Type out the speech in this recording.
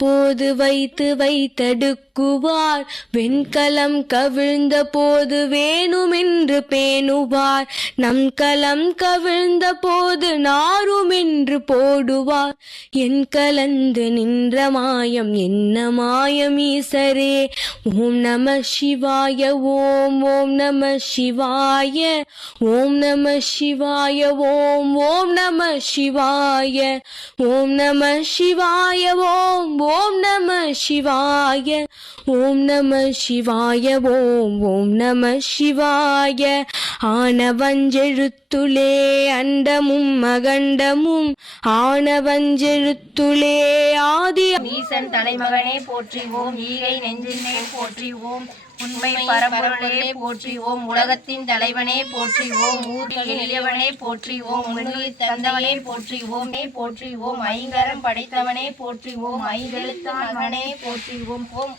போது வைத்து வைத்தடுக்குவார். வெண்கலம் கவிழ்ந்த போது வேணுமென்று பேணுவார். நம் கலம் கவிழ்ந்த போது நாருமென்று போடுவார். என் கலந்து நின்ற மாயம் என்ன மாயம் ஈசரே. ஓம் நம சிவாய ஓம் ஓம் நம சிவாய ஓம் நம சிவாய ஓம் ஓம் நம சிவாய ஓம் நம சிவாய ஓம் ஓம் நம சிவாய ஓம் நம சிவாய ஓம் ஓம் நம சிவாய. ஆனவஞ்செழுத்துளே அண்டமும் அகண்டமும் ஆனவஞ்செழுத்துளே ஆதி. ஈசன் தலைமகனே போற்றிவோம், ஈகை நெஞ்சினே போற்றிவோம், உண்மை பரம்பொருளே போற்றிவோம், உலகத்தின் தலைவனே போற்றிவோம், ஊர் எளியவனே போற்றிவோம், உண்மையை தந்தவனே போற்றிவோம் போற்றிவோம், ஐங்கரம் படைத்தவனே போற்றிவோம், ஐந்தெழுத்தான் மகனே போற்றிவோம். ஓம்